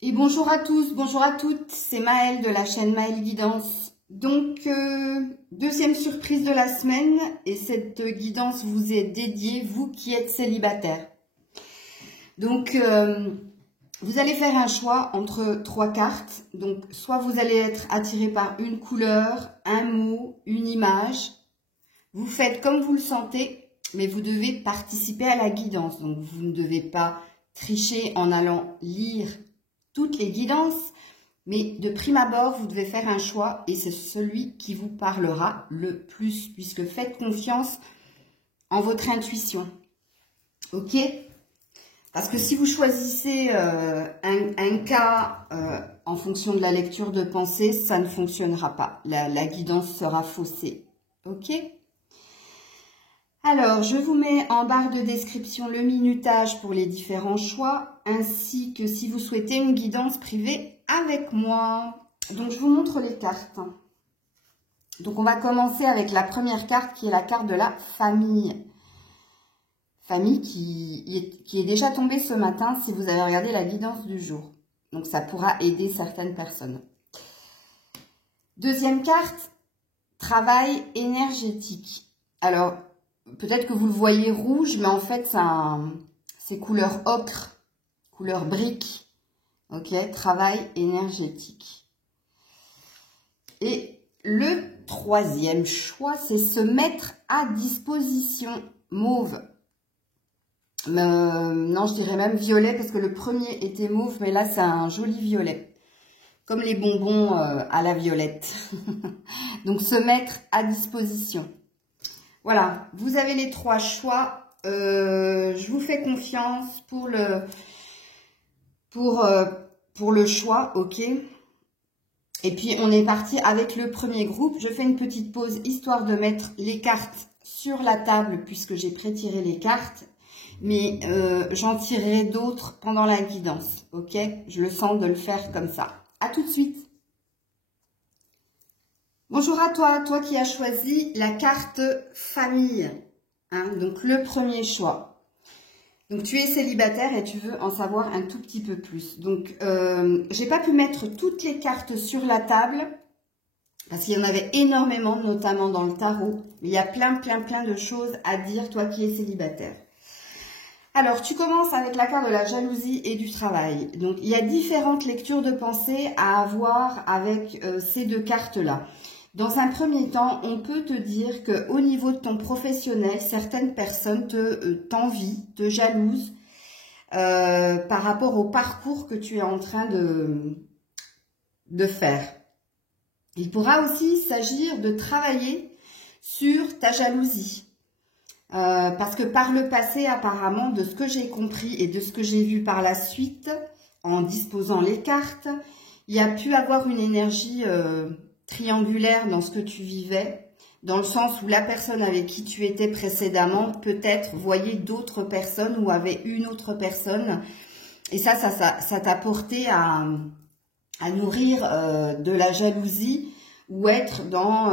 Et bonjour à tous, bonjour à toutes, c'est Maëlle de la chaîne Maëlle Guidance. Donc, deuxième surprise de la semaine, et cette guidance vous est dédiée, vous qui êtes célibataire. Donc, vous allez faire un choix entre trois cartes. Donc, soit vous allez être attiré par une couleur, un mot, une image. Vous faites comme vous le sentez, mais vous devez participer à la guidance. Donc, vous ne devez pas tricher en allant lire toutes les guidances, mais de prime abord, vous devez faire un choix et c'est celui qui vous parlera le plus, puisque faites confiance en votre intuition. Ok? Parce que si vous choisissez un cas en fonction de la lecture de pensée, ça ne fonctionnera pas. La guidance sera faussée. Ok? Alors, je vous mets en barre de description le minutage pour les différents choix, ainsi que si vous souhaitez une guidance privée avec moi. Donc, je vous montre les cartes. Donc, on va commencer avec la première carte qui est la carte de la famille. Famille qui est déjà tombée ce matin si vous avez regardé la guidance du jour. Donc, ça pourra aider certaines personnes. Deuxième carte, travail énergétique. Alors, peut-être que vous le voyez rouge, mais en fait, c'est couleur ocre, couleur brique. Ok, travail énergétique. Et le troisième choix, c'est se mettre à disposition, mauve. Non, je dirais même violet, parce que le premier était mauve, mais là, c'est un joli violet. Comme les bonbons à la violette. Donc, se mettre à disposition. Voilà, vous avez les trois choix. Je vous fais confiance pour le choix, ok. Et puis, on est parti avec le premier groupe. Je fais une petite pause, histoire de mettre les cartes sur la table, puisque j'ai pré-tiré les cartes. Mais j'en tirerai d'autres pendant la guidance, ok. Je le sens de le faire comme ça. À tout de suite. Bonjour à toi, toi qui as choisi la carte famille, hein, donc le premier choix. Donc tu es célibataire et tu veux en savoir un tout petit peu plus. Donc j'ai pas pu mettre toutes les cartes sur la table parce qu'il y en avait énormément, notamment dans le tarot. Il y a plein de choses à dire, toi qui es célibataire. Alors, tu commences avec la carte de la jalousie et du travail. Donc, il y a différentes lectures de pensée à avoir avec ces deux cartes-là. Dans un premier temps, on peut te dire qu'au niveau de ton professionnel, certaines personnes t'envient, te jalousent par rapport au parcours que tu es en train de faire. Il pourra aussi s'agir de travailler sur ta jalousie. Parce que par le passé, apparemment, de ce que j'ai compris et de ce que j'ai vu par la suite, en disposant les cartes, il y a pu avoir une énergie triangulaire dans ce que tu vivais, dans le sens où la personne avec qui tu étais précédemment, peut-être, voyait d'autres personnes ou avait une autre personne. Et ça t'a porté à nourrir de la jalousie ou être dans...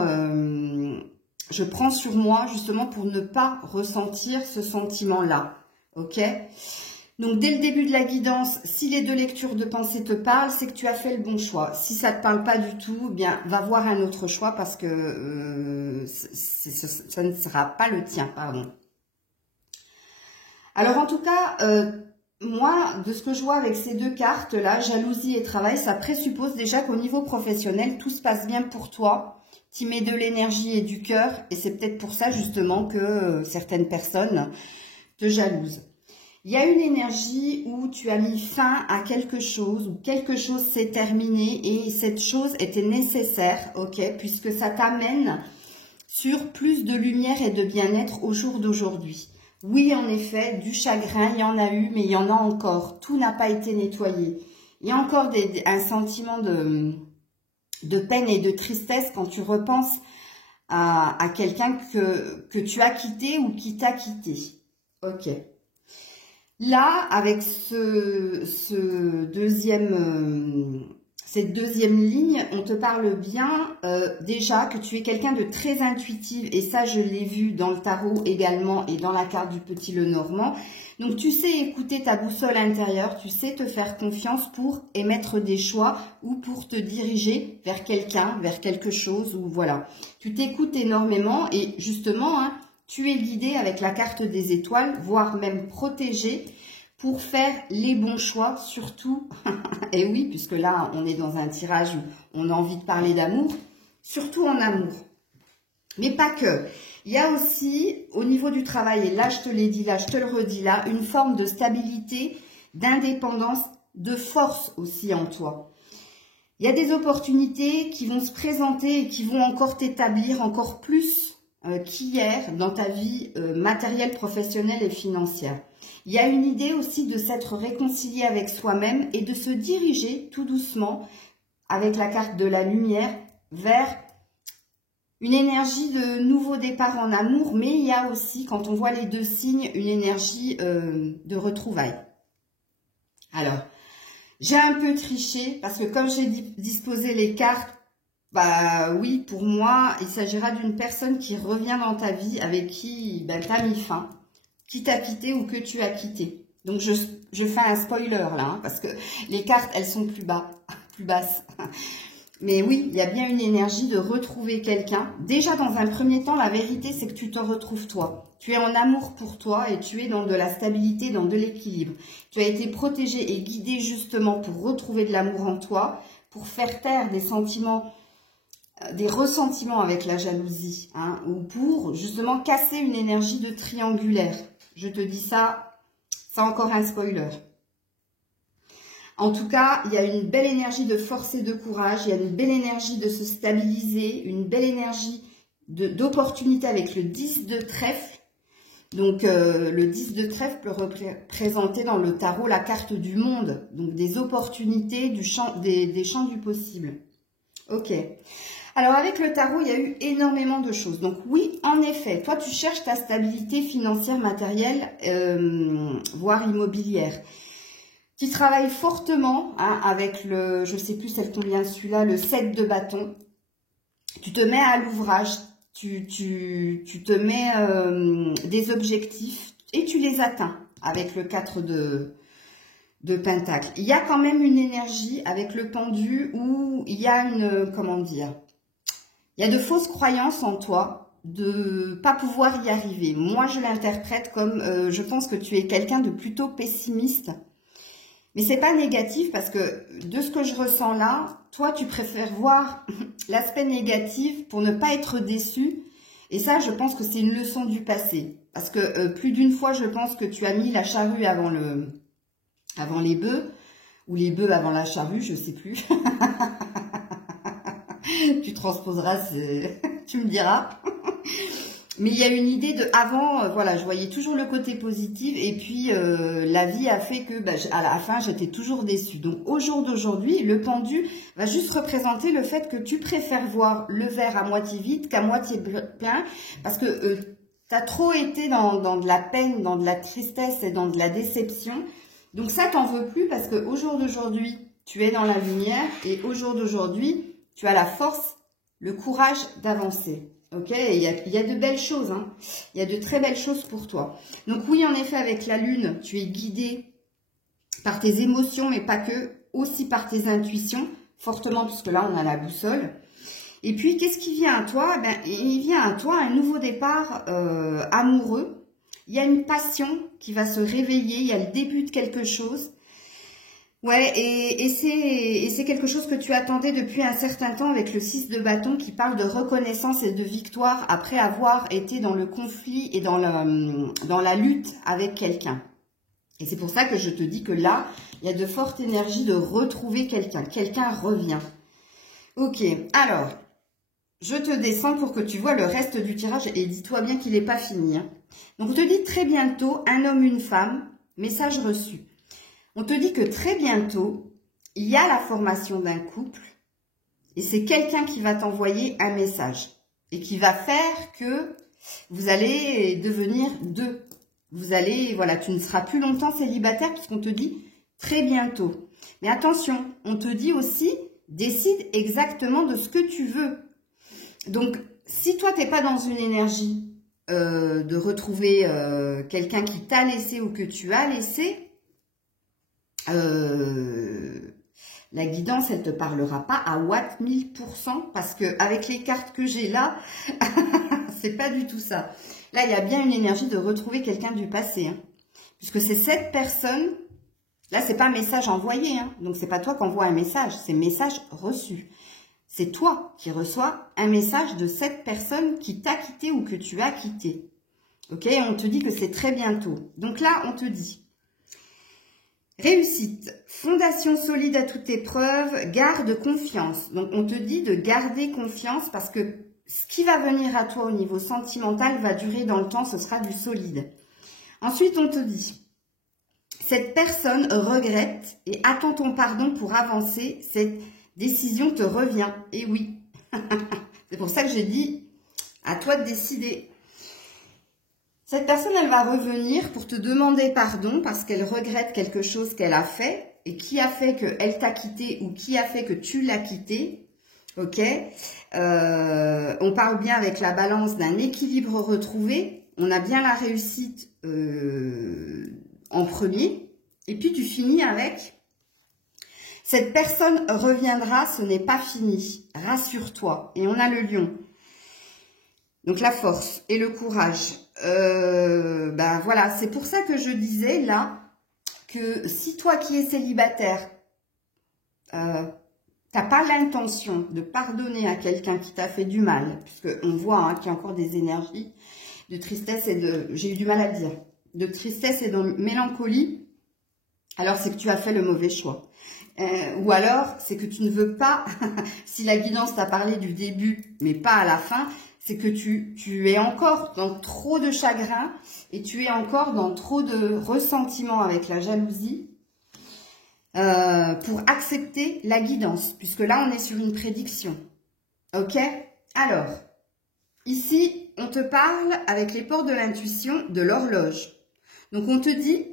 je prends sur moi justement pour ne pas ressentir ce sentiment-là. Ok? Donc, dès le début de la guidance, si les deux lectures de pensée te parlent, c'est que tu as fait le bon choix. Si ça ne te parle pas du tout, eh bien, va voir un autre choix parce que ça ne sera pas le tien. Pardon. Alors, en tout cas, moi, de ce que je vois avec ces deux cartes-là, jalousie et travail, ça présuppose déjà qu'au niveau professionnel, tout se passe bien pour toi. Tu mets de l'énergie et du cœur et c'est peut-être pour ça justement que certaines personnes te jalousent. Il y a une énergie où tu as mis fin à quelque chose, ou quelque chose s'est terminé et cette chose était nécessaire, ok, puisque ça t'amène sur plus de lumière et de bien-être au jour d'aujourd'hui. Oui, en effet, du chagrin, il y en a eu, mais il y en a encore. Tout n'a pas été nettoyé. Il y a encore un sentiment de peine et de tristesse quand tu repenses à quelqu'un que tu as quitté ou qui t'a quitté. Ok. Là, avec cette cette deuxième ligne, on te parle bien déjà que tu es quelqu'un de très intuitif. Et ça, je l'ai vu dans le tarot également et dans la carte du Petit Lenormand. Donc, tu sais écouter ta boussole intérieure, tu sais te faire confiance pour émettre des choix ou pour te diriger vers quelqu'un, vers quelque chose ou voilà. Tu t'écoutes énormément et justement, hein, tu es guidé avec la carte des étoiles, voire même protégé pour faire les bons choix, surtout, et oui, puisque là, on est dans un tirage où on a envie de parler d'amour, surtout en amour. Mais pas que. Il y a aussi, au niveau du travail, et là, je te l'ai dit, là, je te le redis là, une forme de stabilité, d'indépendance, de force aussi en toi. Il y a des opportunités qui vont se présenter et qui vont encore t'établir encore plus qu'hier dans ta vie matérielle, professionnelle et financière. Il y a une idée aussi de s'être réconcilié avec soi-même et de se diriger tout doucement avec la carte de la lumière vers une énergie de nouveau départ en amour, mais il y a aussi, quand on voit les deux signes, une énergie de retrouvailles. Alors, j'ai un peu triché parce que comme j'ai disposé les cartes, bah oui, pour moi, il s'agira d'une personne qui revient dans ta vie avec qui tu as mis fin, qui t'a quitté ou que tu as quitté. Donc, je fais un spoiler là, hein, parce que les cartes, elles sont plus basses. Mais oui, il y a bien une énergie de retrouver quelqu'un. Déjà, dans un premier temps, la vérité, c'est que tu te retrouves toi. Tu es en amour pour toi et tu es dans de la stabilité, dans de l'équilibre. Tu as été protégé et guidé justement pour retrouver de l'amour en toi, pour faire taire des sentiments, des ressentiments avec la jalousie, hein, ou pour justement casser une énergie de triangulaire. Je te dis ça, c'est encore un spoiler. En tout cas, il y a une belle énergie de force et de courage, il y a une belle énergie de se stabiliser, une belle énergie d'opportunité avec le 10 de trèfle. Donc, le 10 de trèfle peut représenter dans le tarot la carte du monde, donc des opportunités, des champs du possible. Ok. Alors, avec le tarot, il y a eu énormément de choses. Donc, oui, en effet, toi, tu cherches ta stabilité financière, matérielle, voire immobilière. Tu travailles fortement hein, avec le, je sais plus c'est combien celui-là, le 7 de bâton. Tu te mets à l'ouvrage, tu te mets des objectifs et tu les atteins avec le 4 de pentacle. Il y a quand même une énergie avec le pendu où il y a une, comment dire, il y a de fausses croyances en toi de pas pouvoir y arriver. Moi, je l'interprète comme, je pense que tu es quelqu'un de plutôt pessimiste. Mais c'est pas négatif parce que de ce que je ressens là, toi, tu préfères voir l'aspect négatif pour ne pas être déçu. Et ça, je pense que c'est une leçon du passé. Parce que plus d'une fois, je pense que tu as mis la charrue avant les bœufs. Ou les bœufs avant la charrue, je sais plus. Tu transposeras, tu me diras. Mais il y a une idée de avant, voilà, je voyais toujours le côté positif et puis la vie a fait que à la fin j'étais toujours déçue. Donc au jour d'aujourd'hui, le pendu va juste représenter le fait que tu préfères voir le verre à moitié vide qu'à moitié plein parce que tu as trop été dans de la peine, dans de la tristesse et dans de la déception. Donc ça, t'en veux plus parce que au jour d'aujourd'hui, tu es dans la lumière et au jour d'aujourd'hui, tu as la force, le courage d'avancer. Ok, il y a de belles choses, hein. Il y a de très belles choses pour toi. Donc oui, en effet, avec la lune, tu es guidé par tes émotions, mais pas que, aussi par tes intuitions, fortement, puisque là, on a la boussole. Et puis, qu'est-ce qui vient à toi? Ben, il vient à toi un nouveau départ amoureux. Il y a une passion qui va se réveiller, il y a le début de quelque chose. Ouais, et c'est quelque chose que tu attendais depuis un certain temps avec le 6 de bâton qui parle de reconnaissance et de victoire après avoir été dans le conflit et dans la lutte avec quelqu'un. Et c'est pour ça que je te dis que là, il y a de fortes énergies de retrouver quelqu'un. Quelqu'un revient. Ok, alors, je te descends pour que tu vois le reste du tirage et dis-toi bien qu'il n'est pas fini. Hein. Donc, on te dit très bientôt, un homme, une femme, message reçu. On te dit que très bientôt, il y a la formation d'un couple et c'est quelqu'un qui va t'envoyer un message et qui va faire que vous allez devenir deux. Vous allez, voilà, tu ne seras plus longtemps célibataire puisqu'on te dit très bientôt. Mais attention, on te dit aussi Décide exactement de ce que tu veux. Donc, si toi, t'es pas dans une énergie de retrouver quelqu'un qui t'a laissé ou que tu as laissé, la guidance, elle te parlera pas à Watt 1000%, parce que avec les cartes que j'ai là, c'est pas du tout ça. Là, il y a bien une énergie de retrouver quelqu'un du passé, hein, puisque c'est cette personne. Là, c'est pas un message envoyé, hein, donc c'est pas toi qui envoie un message, c'est message reçu. C'est toi qui reçois un message de cette personne qui t'a quitté ou que tu as quitté. Ok, on te dit que c'est très bientôt. Donc là, on te dit réussite, fondation solide à toute épreuve, garde confiance. Donc on te dit de garder confiance parce que ce qui va venir à toi au niveau sentimental va durer dans le temps, ce sera du solide. Ensuite, on te dit cette personne regrette et attend ton pardon pour avancer. Cette décision te revient. Et oui, c'est pour ça que j'ai dit à toi de décider. Cette personne, elle va revenir pour te demander pardon parce qu'elle regrette quelque chose qu'elle a fait et qui a fait qu'elle t'a quitté ou qui a fait que tu l'as quitté. Ok, on parle bien avec la balance d'un équilibre retrouvé. On a bien la réussite en premier. Et puis tu finis avec cette personne reviendra, ce n'est pas fini. Rassure-toi. Et on a le lion. Donc la force et le courage. Ben voilà, c'est pour ça que je disais là que si toi qui es célibataire, t'as pas l'intention de pardonner à quelqu'un qui t'a fait du mal, puisque on voit hein, qu'il y a encore des énergies de tristesse et de, j'ai eu du mal à le dire, de tristesse et de mélancolie, alors c'est que tu as fait le mauvais choix. Ou alors c'est que tu ne veux pas, si la guidance t'a parlé du début mais pas à la fin, c'est que tu es encore dans trop de chagrin et tu es encore dans trop de ressentiment avec la jalousie pour accepter la guidance, puisque là on est sur une prédiction. Ok? Alors, ici on te parle avec les portes de l'intuition de l'horloge. Donc on te dit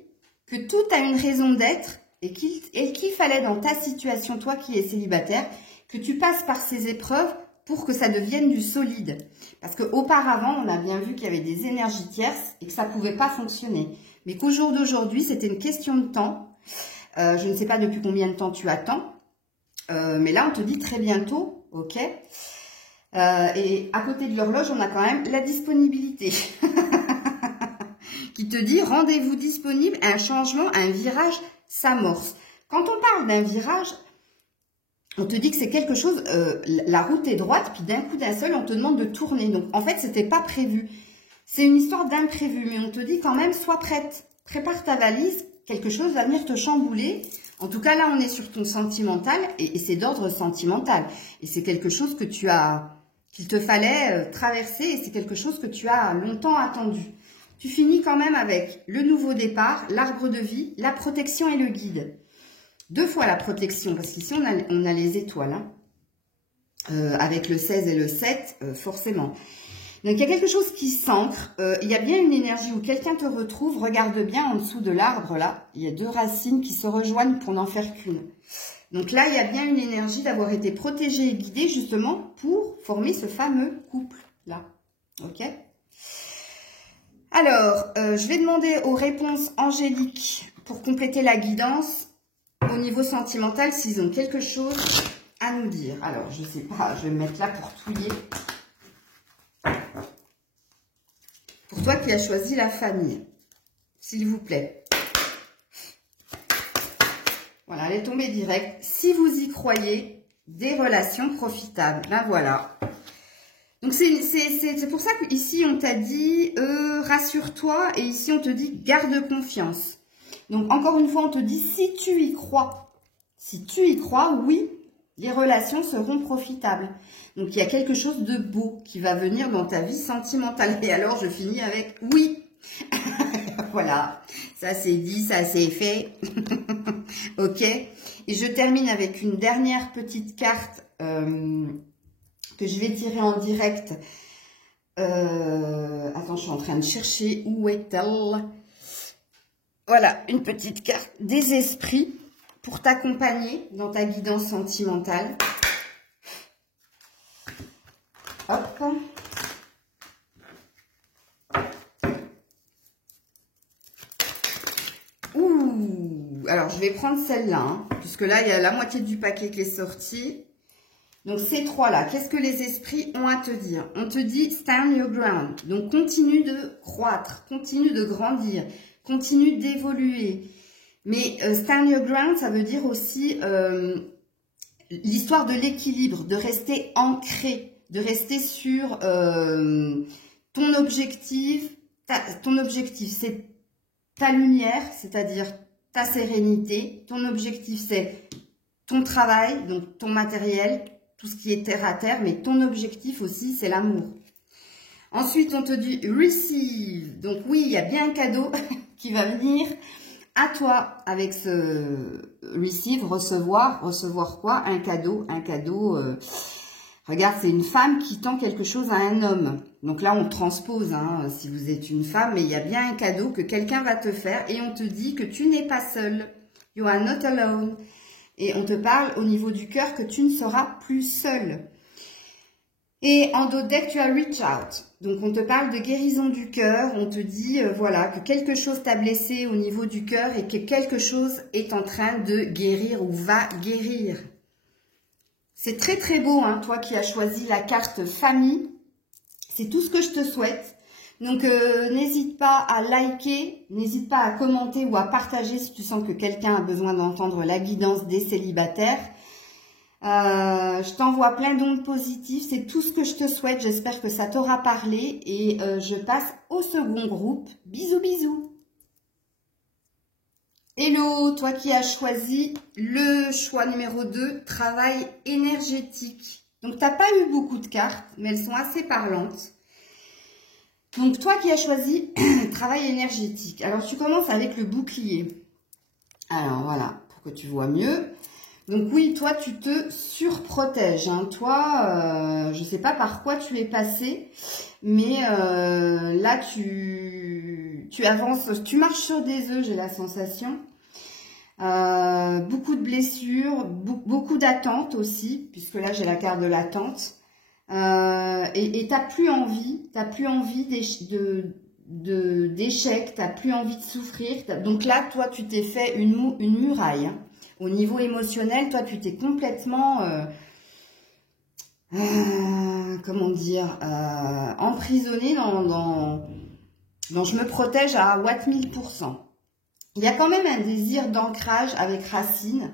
que tout a une raison d'être et qu'il fallait dans ta situation, toi qui es célibataire, que tu passes par ces épreuves pour que ça devienne du solide. Parce qu'auparavant, on a bien vu qu'il y avait des énergies tierces et que ça ne pouvait pas fonctionner. Mais qu'au jour d'aujourd'hui, c'était une question de temps. Je ne sais pas depuis combien de temps tu attends. Mais là, on te dit très bientôt, ok. Et à côté de l'horloge, on a quand même la disponibilité. Qui te dit rendez-vous disponible, un changement, un virage s'amorce. Quand on parle d'un virage, on te dit que c'est quelque chose, la route est droite, puis d'un coup d'un seul, on te demande de tourner. Donc, en fait, c'était pas prévu. C'est une histoire d'imprévu, mais on te dit quand même, sois prête. Prépare ta valise, quelque chose va venir te chambouler. En tout cas, là, on est sur ton sentimental, et c'est d'ordre sentimental. Et c'est quelque chose que tu as, qu'il te fallait traverser, et c'est quelque chose que tu as longtemps attendu. Tu finis quand même avec le nouveau départ, l'arbre de vie, la protection et le guide. 2 fois la protection, parce qu'ici, on a les étoiles. Hein. Avec le 16 et le 7, forcément. Donc, il y a quelque chose qui s'ancre. Il y a bien une énergie où quelqu'un te retrouve. Regarde bien en dessous de l'arbre, là. Il y a 2 racines qui se rejoignent pour n'en faire qu'une. Donc là, il y a bien une énergie d'avoir été protégé et guidé, justement, pour former ce fameux couple-là. Ok ? Alors, je vais demander aux réponses angéliques pour compléter la guidance au niveau sentimental s'ils ont quelque chose à nous dire. Alors, je sais pas, je vais me mettre là pour touiller. Pour toi qui as choisi la famille, s'il vous plaît. Voilà, elle est tombée direct. Si vous y croyez, des relations profitables. Ben voilà. Donc, c'est pour ça qu'ici, on t'a dit, rassure-toi, et ici, on te dit, garde confiance. Donc, encore une fois, on te dit, si tu y crois, oui, les relations seront profitables. Donc, il y a quelque chose de beau qui va venir dans ta vie sentimentale. Et alors, je finis avec oui. Voilà, ça c'est dit, ça c'est fait. Ok. Et je termine avec une dernière petite carte que je vais tirer en direct. Attends, je suis en train de chercher. Où est-elle? Voilà, une petite carte des esprits pour t'accompagner dans ta guidance sentimentale. Hop. Ouh, alors je vais prendre celle-là, hein, puisque là, il y a la moitié du paquet qui est sorti. Donc, ces trois-là, qu'est-ce que les esprits ont à te dire? On te dit, stand your ground. Donc, continue de croître, continue de grandir, continue d'évoluer. Mais stand your ground, ça veut dire aussi l'histoire de l'équilibre, de rester ancré, de rester sur ton objectif. Ton objectif, c'est ta lumière, c'est-à-dire ta sérénité. Ton objectif, c'est ton travail, donc ton matériel, tout ce qui est terre à terre, mais ton objectif aussi, c'est l'amour. Ensuite, on te dit receive. Donc oui, il y a bien un cadeau qui va venir à toi avec ce receive, recevoir. Recevoir quoi? Un cadeau. Un cadeau, regarde, c'est une femme qui tend quelque chose à un homme. Donc là, on transpose, hein, si vous êtes une femme, mais il y a bien un cadeau que quelqu'un va te faire et on te dit que tu n'es pas seul. You are not alone. Et on te parle au niveau du cœur que tu ne seras plus seul. Et en dos deck, tu as reach out. Donc, on te parle de guérison du cœur. On te dit, voilà, que quelque chose t'a blessé au niveau du cœur et que quelque chose est en train de guérir ou va guérir. C'est très, très beau, hein, toi qui as choisi la carte famille. C'est tout ce que je te souhaite. Donc, n'hésite pas à liker, n'hésite pas à commenter ou à partager si tu sens que quelqu'un a besoin d'entendre la guidance des célibataires. Je t'envoie plein d'ondes positives, c'est tout ce que je te souhaite. J'espère que ça t'aura parlé et je passe au second groupe. Bisous, bisous. Hello, toi qui as choisi le choix numéro 2, travail énergétique. Donc, tu n'as pas eu beaucoup de cartes, mais elles sont assez parlantes. Donc, toi qui as choisi travail énergétique. Alors, tu commences avec le bouclier. Alors, voilà, pour que tu vois mieux. Donc, oui, toi, tu te surprotèges. Hein. Toi, je ne sais pas par quoi tu es passé, mais là, tu avances, tu marches sur des œufs, j'ai la sensation. Beaucoup de blessures, beaucoup d'attentes aussi, puisque là, j'ai la carte de l'attente. Et t'as plus envie d'échec, t'as plus envie de souffrir. Donc là, toi, tu t'es fait une muraille. Hein. Au niveau émotionnel, toi, tu t'es complètement, comment dire, emprisonné dans je me protège à Watt 1000%. Il y a quand même un désir d'ancrage avec racines.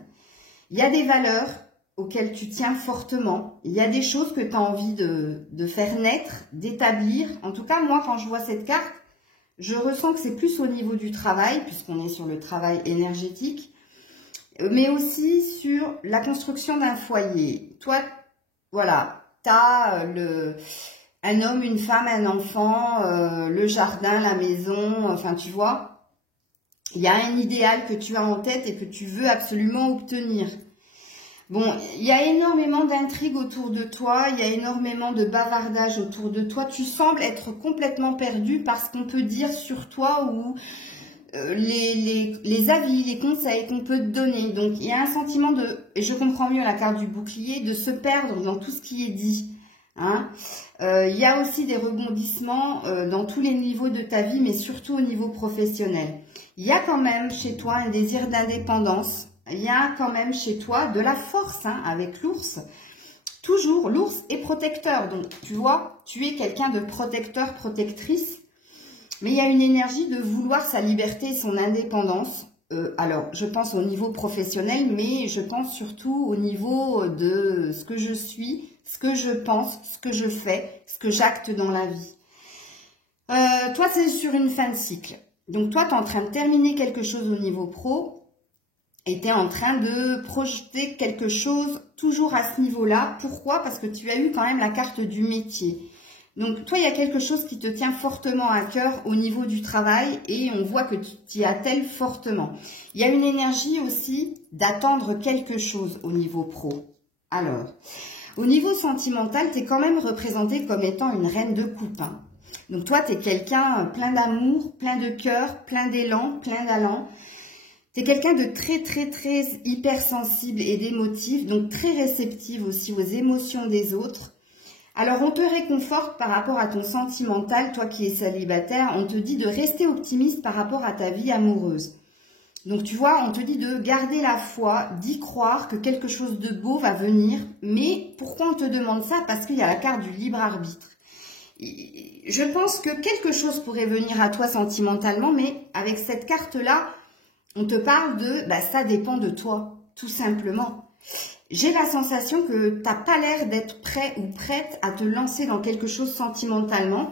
Il y a des valeurs auxquelles tu tiens fortement. Il y a des choses que tu as envie de faire naître, d'établir. En tout cas, moi, quand je vois cette carte, je ressens que c'est plus au niveau du travail, puisqu'on est sur le travail énergétique, mais aussi sur la construction d'un foyer. Toi, voilà, tu as un homme, une femme, un enfant, le jardin, la maison, enfin, tu vois. Il y a un idéal que tu as en tête et que tu veux absolument obtenir. Bon, il y a énormément d'intrigues autour de toi, il y a énormément de bavardage autour de toi. Tu sembles être complètement perdu par ce qu'on peut dire sur toi ou les avis, les conseils qu'on peut te donner. Donc, il y a un sentiment de, et je comprends mieux la carte du bouclier, de se perdre dans tout ce qui est dit. Hein. Il y a aussi des rebondissements dans tous les niveaux de ta vie, mais surtout au niveau professionnel. Il y a quand même chez toi un désir d'indépendance. Il y a quand même chez toi de la force, hein, avec l'ours. Toujours, l'ours est protecteur. Donc, tu vois, tu es quelqu'un de protecteur, protectrice. Mais il y a une énergie de vouloir sa liberté et son indépendance. Alors, je pense au niveau professionnel, mais je pense surtout au niveau de ce que je suis, ce que je pense, ce que je fais, ce que j'acte dans la vie. Toi, c'est sur une fin de cycle. Donc, toi, tu es en train de terminer quelque chose au niveau pro et tu es en train de projeter quelque chose toujours à ce niveau-là. Pourquoi? Parce que tu as eu quand même la carte du métier. Donc, toi, il y a quelque chose qui te tient fortement à cœur au niveau du travail et on voit que tu y attelles fortement. Il y a une énergie aussi d'attendre quelque chose au niveau pro. Alors, au niveau sentimental, tu es quand même représenté comme étant une reine de coupe. Hein. Donc, toi, tu es quelqu'un plein d'amour, plein de cœur, plein d'élan, plein d'allant. Tu es quelqu'un de très, très, très hypersensible et d'émotif, donc très réceptive aussi aux émotions des autres. Alors, on te réconforte par rapport à ton sentimental, toi qui es célibataire, on te dit de rester optimiste par rapport à ta vie amoureuse. Donc, tu vois, on te dit de garder la foi, d'y croire que quelque chose de beau va venir. Mais pourquoi on te demande ça? Parce qu'il y a la carte du libre arbitre. Je pense que quelque chose pourrait venir à toi sentimentalement, mais avec cette carte-là, on te parle de, ça dépend de toi, tout simplement. J'ai la sensation que tu n'as pas l'air d'être prêt ou prête à te lancer dans quelque chose sentimentalement.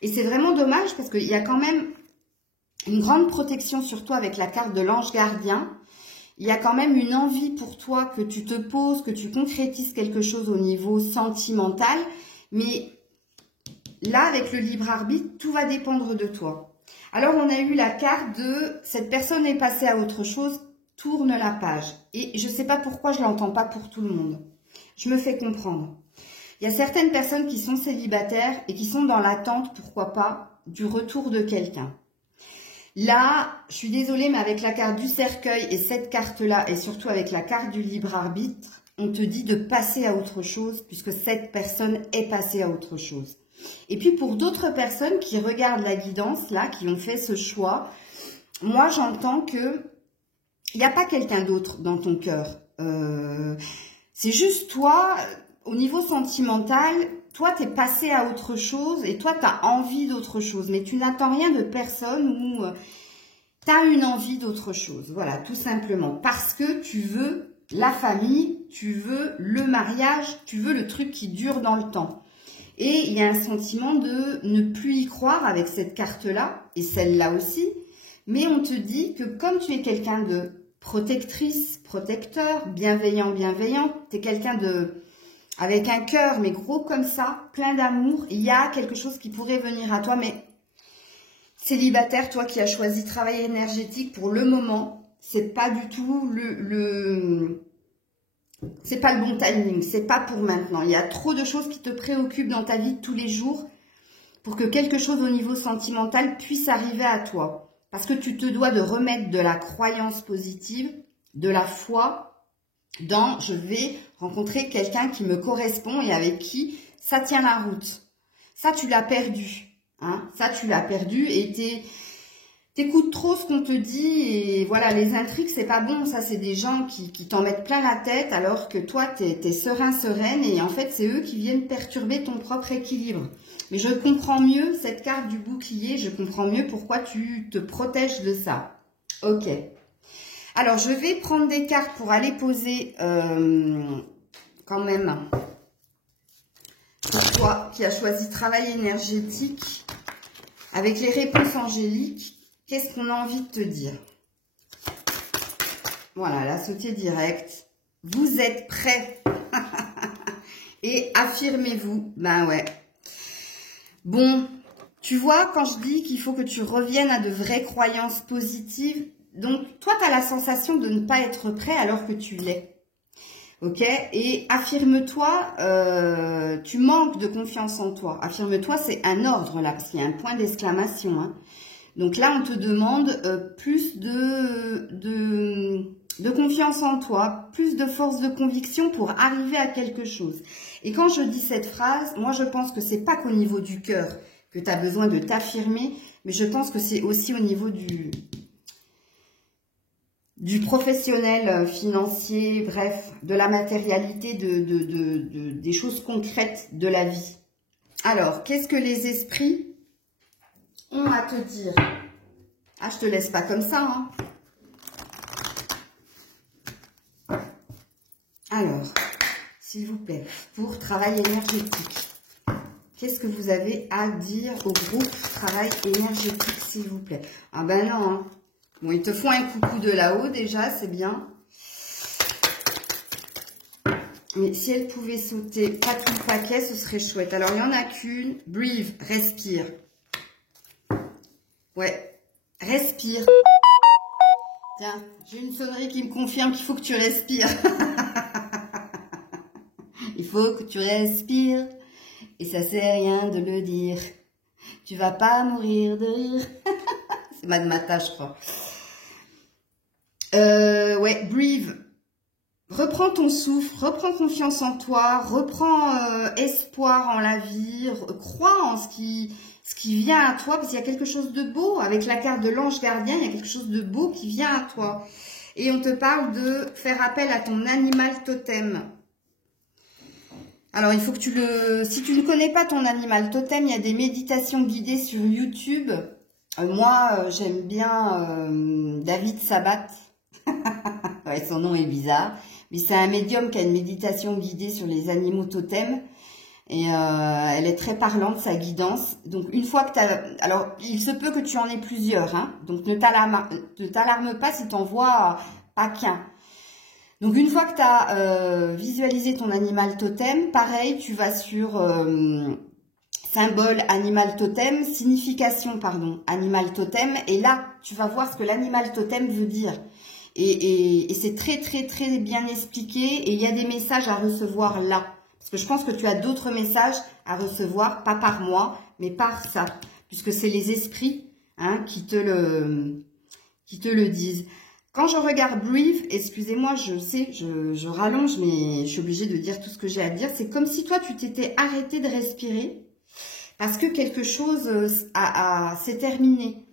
Et c'est vraiment dommage parce qu'il y a quand même une grande protection sur toi avec la carte de l'ange gardien. Il y a quand même une envie pour toi que tu te poses, que tu concrétises quelque chose au niveau sentimental. Mais là, avec le libre arbitre, tout va dépendre de toi. Alors, on a eu la carte de cette personne est passée à autre chose. Tourne la page. Et je ne sais pas pourquoi je ne l'entends pas pour tout le monde. Je me fais comprendre. Il y a certaines personnes qui sont célibataires et qui sont dans l'attente, pourquoi pas, du retour de quelqu'un. Là, je suis désolée, mais avec la carte du cercueil et cette carte-là, et surtout avec la carte du libre arbitre, on te dit de passer à autre chose, puisque cette personne est passée à autre chose. Et puis pour d'autres personnes qui regardent la guidance, là, qui ont fait ce choix, moi j'entends que il n'y a pas quelqu'un d'autre dans ton cœur. C'est juste toi, au niveau sentimental, toi, tu es passé à autre chose et toi, tu as envie d'autre chose. Mais tu n'attends rien de personne ou tu as une envie d'autre chose. Voilà, tout simplement. Parce que tu veux la famille, tu veux le mariage, tu veux le truc qui dure dans le temps. Et il y a un sentiment de ne plus y croire avec cette carte-là et celle-là aussi. Mais on te dit que comme tu es quelqu'un de protectrice, protecteur, bienveillant, bienveillante, tu es quelqu'un de avec un cœur, mais gros comme ça, plein d'amour, il y a quelque chose qui pourrait venir à toi, mais célibataire, toi qui as choisi travail énergétique, pour le moment, c'est pas du tout c'est pas le bon timing, c'est pas pour maintenant. Il y a trop de choses qui te préoccupent dans ta vie tous les jours pour que quelque chose au niveau sentimental puisse arriver à toi. Parce que tu te dois de remettre de la croyance positive, de la foi dans je vais rencontrer quelqu'un qui me correspond et avec qui ça tient la route. Ça, tu l'as perdu. Hein? Ça, tu l'as perdu et t'écoutes trop ce qu'on te dit et voilà, les intrigues, c'est pas bon. Ça, c'est des gens qui t'en mettent plein la tête alors que toi, t'es serein, sereine et en fait, c'est eux qui viennent perturber ton propre équilibre. Mais je comprends mieux cette carte du bouclier, je comprends mieux pourquoi tu te protèges de ça. Ok. Alors, je vais prendre des cartes pour aller poser quand même pour toi qui as choisi travail énergétique avec les réponses angéliques. Qu'est-ce qu'on a envie de te dire? Voilà, la sautier directe. Vous êtes prêts et affirmez-vous. Ben ouais. Bon, tu vois, quand je dis qu'il faut que tu reviennes à de vraies croyances positives, donc toi, tu as la sensation de ne pas être prêt alors que tu l'es. Ok? Et affirme-toi, tu manques de confiance en toi. Affirme-toi, c'est un ordre là, parce qu'il y a un point d'exclamation. Hein. Donc là, on te demande plus de confiance en toi, plus de force de conviction pour arriver à quelque chose. Et quand je dis cette phrase, moi je pense que c'est pas qu'au niveau du cœur que tu as besoin de t'affirmer, mais je pense que c'est aussi au niveau du professionnel financier, bref, de la matérialité, des choses concrètes de la vie. Alors, qu'est-ce que les esprits ont à te dire? Ah, je te laisse pas comme ça, hein. Alors, s'il vous plaît, pour travail énergétique, qu'est-ce que vous avez à dire au groupe travail énergétique, s'il vous plaît? Ah ben non, hein. Bon, ils te font un coucou de là-haut, déjà, c'est bien. Mais si elle pouvait sauter pas tout le paquet, ce serait chouette. Alors, il n'y en a qu'une. Breathe, respire. Ouais, respire. Tiens, j'ai une sonnerie qui me confirme qu'il faut que tu respires. Il faut que tu respires. Et ça sert à rien de le dire. Tu vas pas mourir de rire. C'est Mata, je crois. Ouais, breathe. Reprends ton souffle, reprends confiance en toi, reprends espoir en la vie, crois en ce qui vient à toi, parce qu'il y a quelque chose de beau. Avec la carte de l'ange gardien, il y a quelque chose de beau qui vient à toi. Et on te parle de faire appel à ton animal totem. Alors, il faut que si tu ne connais pas ton animal totem, il y a des méditations guidées sur YouTube. Moi, j'aime bien David Sabat. Ouais, son nom est bizarre. Mais c'est un médium qui a une méditation guidée sur les animaux totems. Et elle est très parlante, sa guidance. Donc, une fois que tu as... Alors, il se peut que tu en aies plusieurs. Hein, donc, ne t'alarme pas si tu en vois pas qu'un. Donc, une fois que tu as visualisé ton animal totem, pareil, tu vas sur symbole animal totem, signification, pardon, animal totem. Et là, tu vas voir ce que l'animal totem veut dire. Et c'est très, très, très bien expliqué. Et il y a des messages à recevoir là. Parce que je pense que tu as d'autres messages à recevoir, pas par moi, mais par ça. Puisque c'est les esprits hein, qui te le disent. Quand je regarde Breathe, excusez-moi, je sais, je rallonge, mais je suis obligée de dire tout ce que j'ai à dire. C'est comme si toi, tu t'étais arrêté de respirer parce que quelque chose s'est terminé.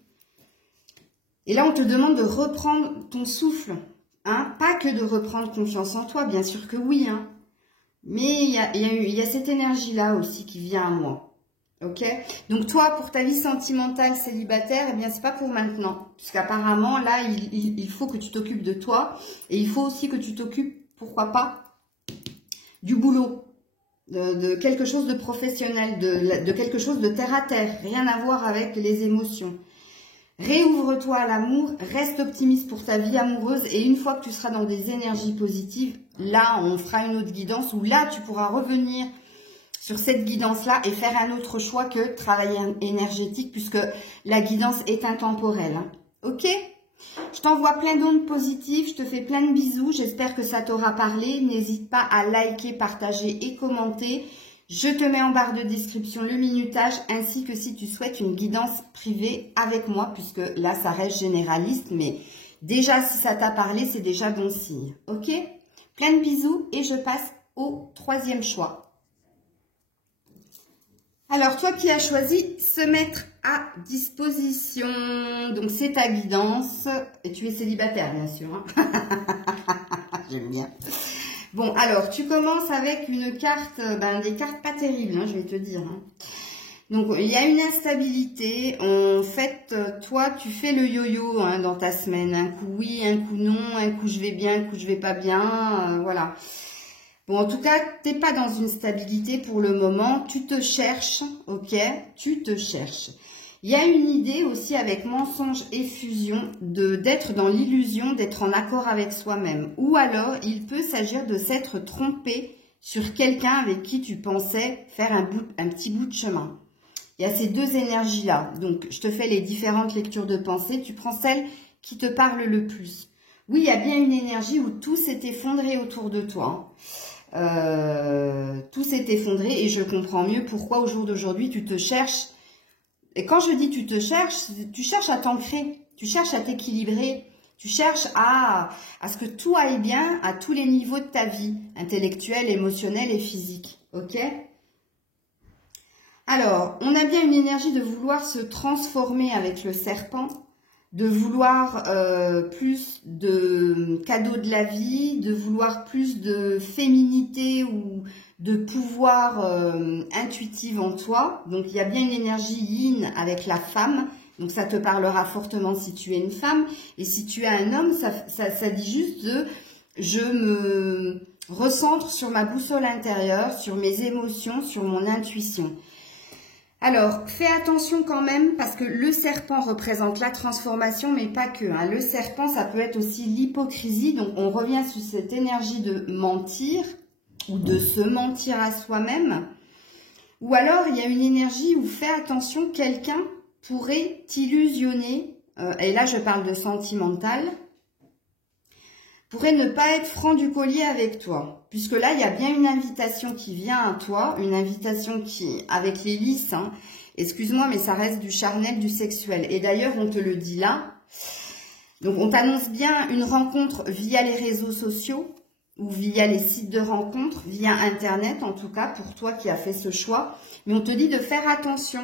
Et là, on te demande de reprendre ton souffle. Hein, pas que de reprendre confiance en toi, bien sûr que oui. Hein, mais il y a cette énergie-là aussi qui vient à moi. Ok? Donc toi, pour ta vie sentimentale célibataire, eh bien, c'est pas pour maintenant. Puisqu'apparemment, là, il faut que tu t'occupes de toi. Et il faut aussi que tu t'occupes, pourquoi pas, du boulot. De quelque chose de professionnel, de quelque chose de terre à terre. Rien à voir avec les émotions. Réouvre-toi à l'amour, reste optimiste pour ta vie amoureuse et une fois que tu seras dans des énergies positives, là, on fera une autre guidance où là, tu pourras revenir sur cette guidance-là et faire un autre choix que travailler énergétique puisque la guidance est intemporelle. Hein. Ok? Je t'envoie plein d'ondes positives, je te fais plein de bisous, j'espère que ça t'aura parlé. N'hésite pas à liker, partager et commenter. Je te mets en barre de description le minutage ainsi que si tu souhaites une guidance privée avec moi puisque là ça reste généraliste mais déjà si ça t'a parlé c'est déjà bon signe. Ok? Plein de bisous et je passe au troisième choix. Alors toi qui as choisi se mettre à disposition, donc c'est ta guidance et tu es célibataire bien sûr. Hein. J'aime bien. Bon, alors, tu commences avec une carte, des cartes pas terribles, hein, je vais te dire. Hein. Donc, il y a une instabilité. En fait, toi, tu fais le yo-yo hein, dans ta semaine. Un coup oui, un coup non, un coup je vais bien, un coup je vais pas bien, voilà. Bon, en tout cas, t'es pas dans une stabilité pour le moment. Tu te cherches, ok? Tu te cherches. Il y a une idée aussi avec mensonge et fusion d'être dans l'illusion d'être en accord avec soi-même. Ou alors, il peut s'agir de s'être trompé sur quelqu'un avec qui tu pensais faire un petit bout de chemin. Il y a ces deux énergies-là. Donc, je te fais les différentes lectures de pensée. Tu prends celle qui te parle le plus. Oui, il y a bien une énergie où tout s'est effondré autour de toi. Tout s'est effondré et je comprends mieux pourquoi au jour d'aujourd'hui, tu te cherches. Et quand je dis tu cherches à t'ancrer, tu cherches à t'équilibrer, tu cherches à ce que tout aille bien à tous les niveaux de ta vie, intellectuelle, émotionnelle et physique. Ok? Alors, on a bien une énergie de vouloir se transformer avec le serpent, de vouloir plus de cadeaux de la vie, de vouloir plus de féminité ou de pouvoir intuitif en toi. Donc, il y a bien une énergie yin avec la femme. Donc, ça te parlera fortement si tu es une femme. Et si tu es un homme, ça dit juste de « je me recentre sur ma boussole intérieure, sur mes émotions, sur mon intuition ». Alors, fais attention quand même parce que le serpent représente la transformation, mais pas que. Hein. Le serpent, ça peut être aussi l'hypocrisie. Donc, on revient sur cette énergie de mentir ou de se mentir à soi-même. Ou alors, il y a une énergie où fais attention, quelqu'un pourrait t'illusionner. Et là, je parle de sentimental. Pourrait ne pas être franc du collier avec toi. Puisque là, il y a bien une invitation qui vient à toi. Une invitation qui, avec les lys, hein, excuse-moi, mais ça reste du charnel, du sexuel. Et d'ailleurs, on te le dit là. Donc, on t'annonce bien une rencontre via les réseaux sociaux ou via les sites de rencontres, via Internet, en tout cas, pour toi qui as fait ce choix. Mais on te dit de faire attention.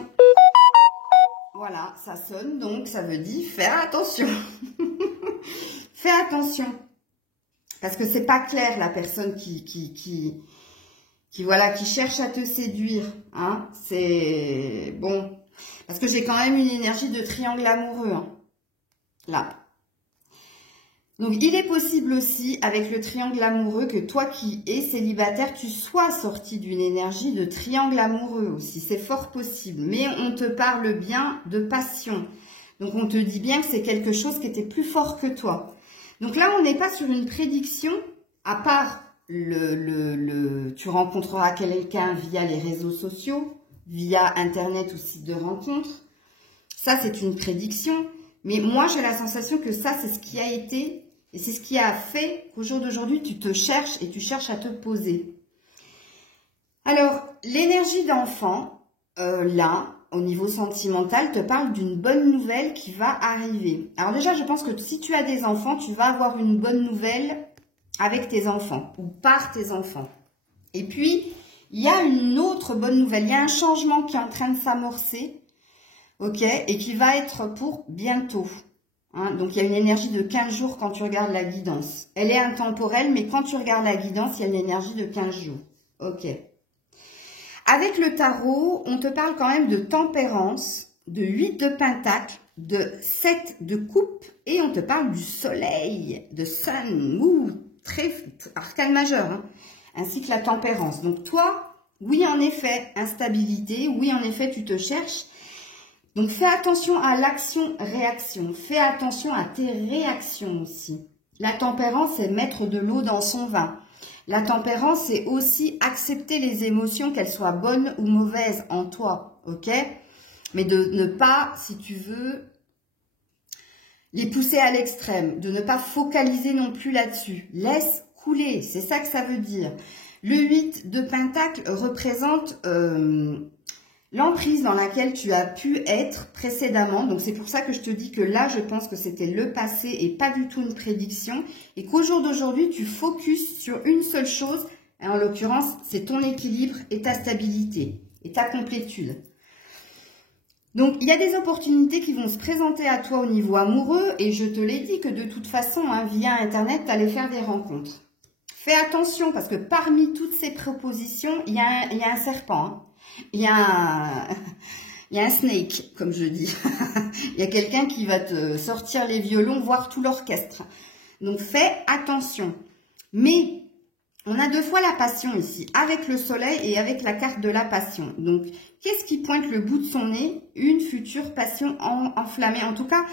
Voilà, ça sonne, donc ça veut dire faire attention. Fais attention. Parce que c'est pas clair, la personne qui cherche à te séduire. Hein. C'est bon. Parce que j'ai quand même une énergie de triangle amoureux. Hein. Là. Donc, il est possible aussi, avec le triangle amoureux, que toi qui es célibataire, tu sois sorti d'une énergie de triangle amoureux aussi. C'est fort possible. Mais on te parle bien de passion. Donc, on te dit bien que c'est quelque chose qui était plus fort que toi. Donc là, on n'est pas sur une prédiction, à part tu rencontreras quelqu'un via les réseaux sociaux, via Internet ou site de rencontre. Ça, c'est une prédiction. Mais moi, j'ai la sensation que ça, c'est ce qui a été... Et c'est ce qui a fait qu'au jour d'aujourd'hui, tu te cherches et tu cherches à te poser. Alors, l'énergie d'enfant, là, au niveau sentimental, te parle d'une bonne nouvelle qui va arriver. Alors déjà, je pense que si tu as des enfants, tu vas avoir une bonne nouvelle avec tes enfants ou par tes enfants. Et puis, il y a une autre bonne nouvelle. Il y a un changement qui est en train de s'amorcer, ok, et qui va être pour bientôt. Hein, donc, il y a une énergie de 15 jours quand tu regardes la guidance. Elle est intemporelle, mais quand tu regardes la guidance, il y a une énergie de 15 jours. Ok. Avec le tarot, on te parle quand même de tempérance, de 8 de pentacles, de 7 de coupe, et on te parle du soleil, de sun, très arcane majeur, hein, ainsi que la tempérance. Donc, toi, oui, en effet, instabilité, oui, en effet, tu te cherches. Donc, fais attention à l'action-réaction. Fais attention à tes réactions aussi. La tempérance, c'est mettre de l'eau dans son vin. La tempérance, c'est aussi accepter les émotions, qu'elles soient bonnes ou mauvaises en toi, ok? Mais de ne pas, si tu veux, les pousser à l'extrême. De ne pas focaliser non plus là-dessus. Laisse couler, c'est ça que ça veut dire. Le 8 de Pentacle représente... l'emprise dans laquelle tu as pu être précédemment. Donc, c'est pour ça que je te dis que là, je pense que c'était le passé et pas du tout une prédiction. Et qu'au jour d'aujourd'hui, tu focuses sur une seule chose. Et en l'occurrence, c'est ton équilibre et ta stabilité et ta complétude. Donc, il y a des opportunités qui vont se présenter à toi au niveau amoureux. Et je te l'ai dit que de toute façon, hein, via Internet, tu allais faire des rencontres. Fais attention parce que parmi toutes ces propositions, il y a un serpent. Hein. Il y a un snake, comme je dis. Il y a quelqu'un qui va te sortir les violons, voire tout l'orchestre. Donc, fais attention. Mais, on a deux fois la passion ici, avec le soleil et avec la carte de la passion. Donc, qu'est-ce qui pointe le bout de son nez? Une future passion enflammée. En tout cas,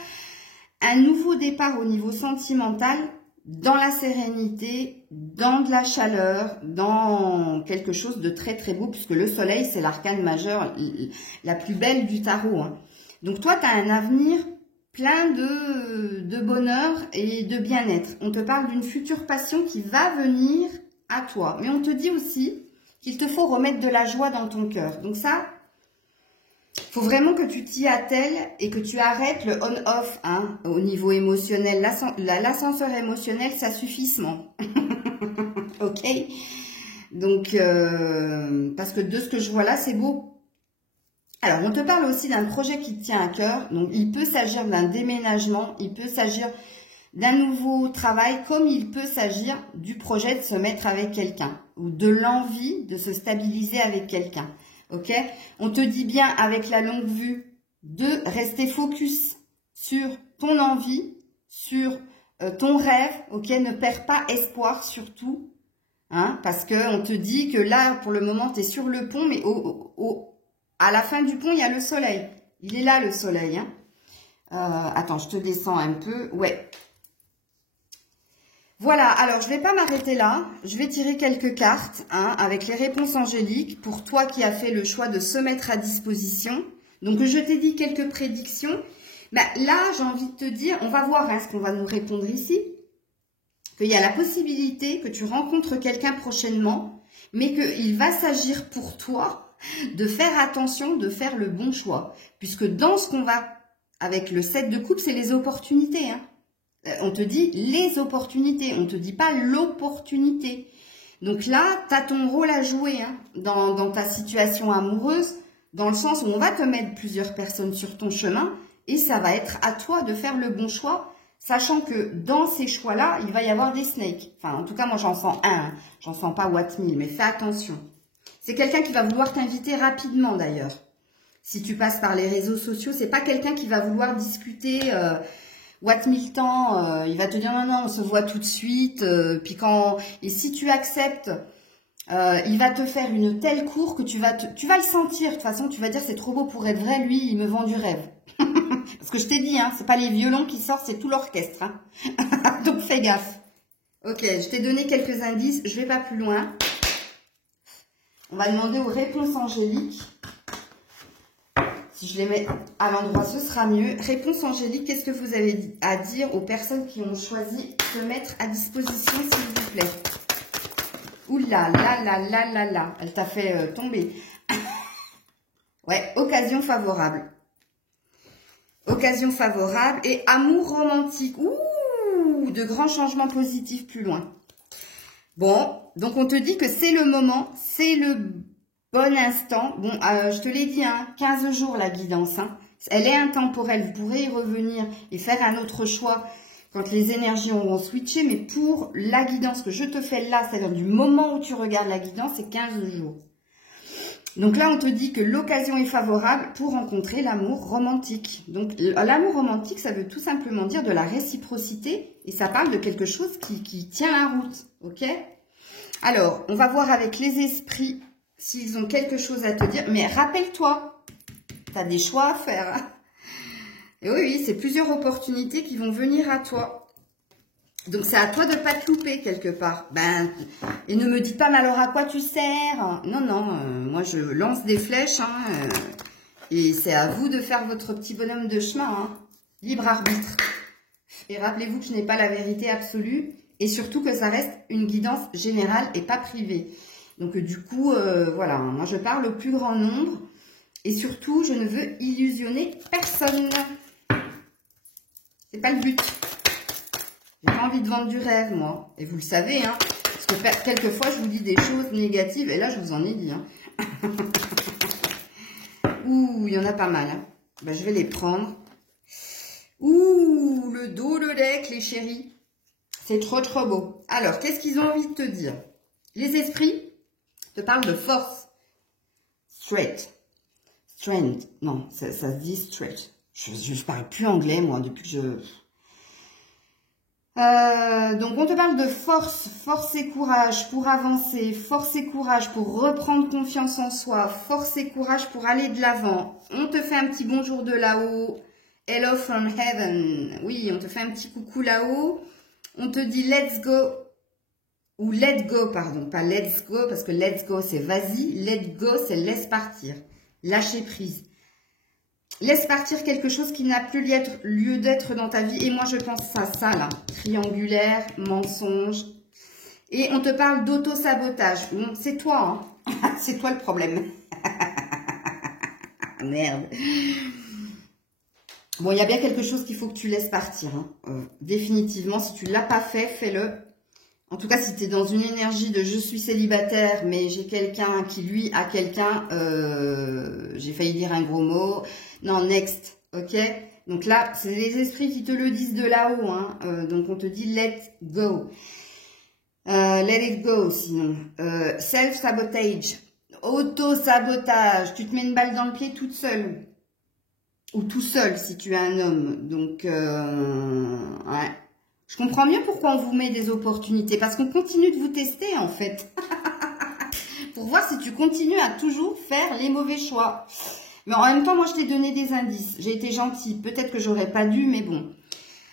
un nouveau départ au niveau sentimental, dans la sérénité, dans de la chaleur, dans quelque chose de très très beau, puisque le soleil, c'est l'arcane majeur, la plus belle du tarot. Hein. Donc toi, tu as un avenir plein de bonheur et de bien-être. On te parle d'une future passion qui va venir à toi. Mais on te dit aussi qu'il te faut remettre de la joie dans ton cœur. Donc ça, il faut vraiment que tu t'y attelles et que tu arrêtes le on-off hein, au niveau émotionnel. L'ascenseur émotionnel, ça suffisement. Ok? Donc, parce que de ce que je vois là, c'est beau. Alors, on te parle aussi d'un projet qui te tient à cœur. Donc, il peut s'agir d'un déménagement, il peut s'agir d'un nouveau travail, comme il peut s'agir du projet de se mettre avec quelqu'un ou de l'envie de se stabiliser avec quelqu'un. Ok, on te dit bien avec la longue vue de rester focus sur ton envie, sur ton rêve. Ok, ne perds pas espoir surtout, hein, parce que on te dit que là pour le moment tu es sur le pont, mais à la fin du pont il y a le soleil. Il est là le soleil. Hein. Attends, je te descends un peu. Ouais. Voilà, alors je ne vais pas m'arrêter là, je vais tirer quelques cartes hein, avec les réponses angéliques pour toi qui as fait le choix de se mettre à disposition. Donc je t'ai dit quelques prédictions, mais là j'ai envie de te dire, on va voir hein, ce qu'on va nous répondre ici, qu'il y a la possibilité que tu rencontres quelqu'un prochainement, mais qu'il va s'agir pour toi de faire attention, de faire le bon choix, puisque dans ce qu'on va, avec le 7 de coupe, c'est les opportunités, hein. On te dit les opportunités, on ne te dit pas l'opportunité. Donc là, tu as ton rôle à jouer hein, dans ta situation amoureuse, dans le sens où on va te mettre plusieurs personnes sur ton chemin et ça va être à toi de faire le bon choix, sachant que dans ces choix-là, il va y avoir des snakes. Enfin, en tout cas, moi, j'en sens un. Hein. J'en sens pas what mille, mais fais attention. C'est quelqu'un qui va vouloir t'inviter rapidement, d'ailleurs. Si tu passes par les réseaux sociaux, c'est pas quelqu'un qui va vouloir discuter... What mille temps, il va te dire non, non, on se voit tout de suite. Puis quand et si tu acceptes, il va te faire une telle cour que tu vas le sentir. De toute façon, tu vas dire c'est trop beau pour être vrai. Lui, il me vend du rêve. Parce que je t'ai dit, hein, c'est pas les violons qui sortent, c'est tout l'orchestre. Hein. Donc fais gaffe. Ok, je t'ai donné quelques indices. Je vais pas plus loin. On va demander aux réponses angéliques. Si je les mets à l'endroit, ce sera mieux. Réponse angélique, qu'est-ce que vous avez à dire aux personnes qui ont choisi de se mettre à disposition, s'il vous plaît? Oula, là, elle t'a fait tomber. Ouais, occasion favorable. Occasion favorable et amour romantique. Ouh, de grands changements positifs plus loin. Bon, donc on te dit que c'est le moment, c'est le bon instant. Bon, je te l'ai dit, hein, 15 jours la guidance. Hein. Elle est intemporelle. Vous pourrez y revenir et faire un autre choix quand les énergies auront switché. Mais pour la guidance que je te fais là, c'est-à-dire du moment où tu regardes la guidance, c'est 15 jours. Donc là, on te dit que l'occasion est favorable pour rencontrer l'amour romantique. Donc l'amour romantique, ça veut tout simplement dire de la réciprocité. Et ça parle de quelque chose qui tient la route. Ok? Alors, on va voir avec les esprits s'ils ont quelque chose à te dire. Mais rappelle-toi, tu as des choix à faire. Hein. Et oui, c'est plusieurs opportunités qui vont venir à toi. Donc, c'est à toi de ne pas te louper quelque part. Et ne me dis pas, mais alors à quoi tu sers? Non, non, moi je lance des flèches. Hein, et c'est à vous de faire votre petit bonhomme de chemin. Hein. Libre arbitre. Et rappelez-vous que je n'ai pas la vérité absolue. Et surtout que ça reste une guidance générale et pas privée. Donc du coup, voilà, moi je parle au plus grand nombre. Et surtout, je ne veux illusionner personne. C'est pas le but. J'ai pas envie de vendre du rêve, moi. Et vous le savez, hein. Parce que quelquefois, je vous dis des choses négatives. Et là, je vous en ai dit, hein. Ouh, il y en a pas mal. Hein. Je vais les prendre. Ouh, le dos, le deck, les chéris. C'est trop, trop beau. Alors, qu'est-ce qu'ils ont envie de te dire? Les esprits te parlent de force. Straight. Strength. Non, ça se dit straight. Je parle plus anglais, moi, depuis que je... donc, on te parle de force. Force et courage pour avancer. Force et courage pour reprendre confiance en soi. Force et courage pour aller de l'avant. On te fait un petit bonjour de là-haut. Hello from heaven. Oui, on te fait un petit coucou là-haut. On te dit let's go, ou let go, pardon, pas let's go, parce que let's go c'est vas-y, let go c'est laisse partir, lâcher prise. Laisse partir quelque chose qui n'a plus lieu d'être dans ta vie, et moi je pense à ça là, triangulaire, mensonge, et on te parle d'auto-sabotage, bon, c'est toi, hein. C'est toi le problème. Merde. Bon, il y a bien quelque chose qu'il faut que tu laisses partir. Hein. Définitivement, si tu ne l'as pas fait, fais-le. En tout cas, si tu es dans une énergie de je suis célibataire, mais j'ai quelqu'un qui, lui, a quelqu'un, j'ai failli dire un gros mot. Non, next, ok? Donc là, c'est les esprits qui te le disent de là-haut. Hein. Donc, on te dit let go. Let it go, sinon. Self-sabotage. Auto-sabotage. Tu te mets une balle dans le pied toute seule. Ou tout seul si tu es un homme. Donc, ouais. Je comprends mieux pourquoi on vous met des opportunités. Parce qu'on continue de vous tester, en fait. Pour voir si tu continues à toujours faire les mauvais choix. Mais en même temps, moi, je t'ai donné des indices. J'ai été gentille. Peut-être que j'aurais pas dû, mais bon.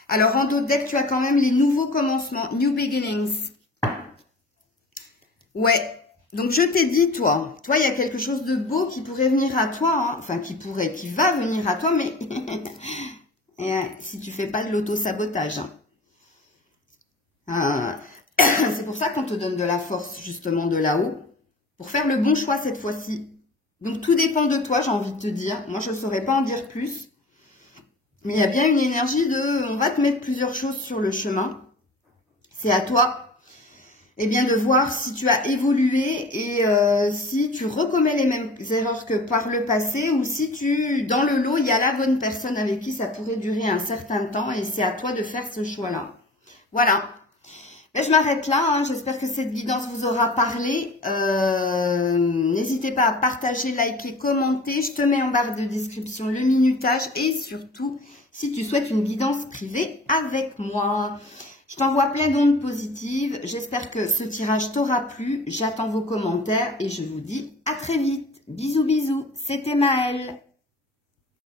Alors, en dos de deck, tu as quand même les nouveaux commencements. New beginnings. Ouais. Donc, je t'ai dit, toi, il y a quelque chose de beau qui pourrait venir à toi, hein. Enfin, qui va venir à toi, mais si tu fais pas de l'auto-sabotage. Hein. C'est pour ça qu'on te donne de la force, justement, de là-haut, pour faire le bon choix cette fois-ci. Donc, tout dépend de toi, j'ai envie de te dire. Moi, je ne saurais pas en dire plus. Mais il y a bien une énergie de... On va te mettre plusieurs choses sur le chemin. C'est à toi de voir si tu as évolué et si tu recommets les mêmes erreurs que par le passé ou si dans le lot, il y a la bonne personne avec qui ça pourrait durer un certain temps et c'est à toi de faire ce choix-là. Voilà. Mais je m'arrête là, hein. J'espère que cette guidance vous aura parlé. N'hésitez pas à partager, liker, commenter. Je te mets en barre de description le minutage et surtout, si tu souhaites une guidance privée avec moi. Je t'envoie plein d'ondes positives. J'espère que ce tirage t'aura plu. J'attends vos commentaires et je vous dis à très vite. Bisous, bisous. C'était Maëlle.